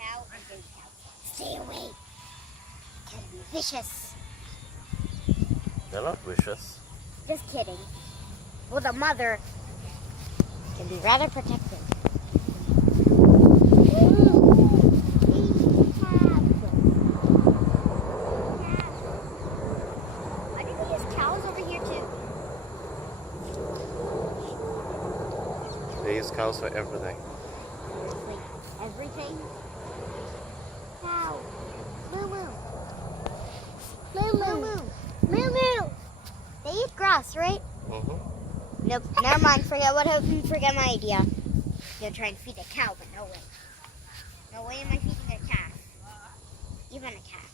cow and baby cow. Stay away. It can be vicious. They're not vicious. Just kidding. Well, the mother can be rather protective. I think there's cows over here too. They use cows for everything. Like everything. Cow. Moo moo. Moo moo. Moo moo. They eat grass, right? Mm-hmm. Nope. Never mind. Forget my idea. I'm gonna try and feed a cow, but no way. No way am I feeding a calf. Even a calf.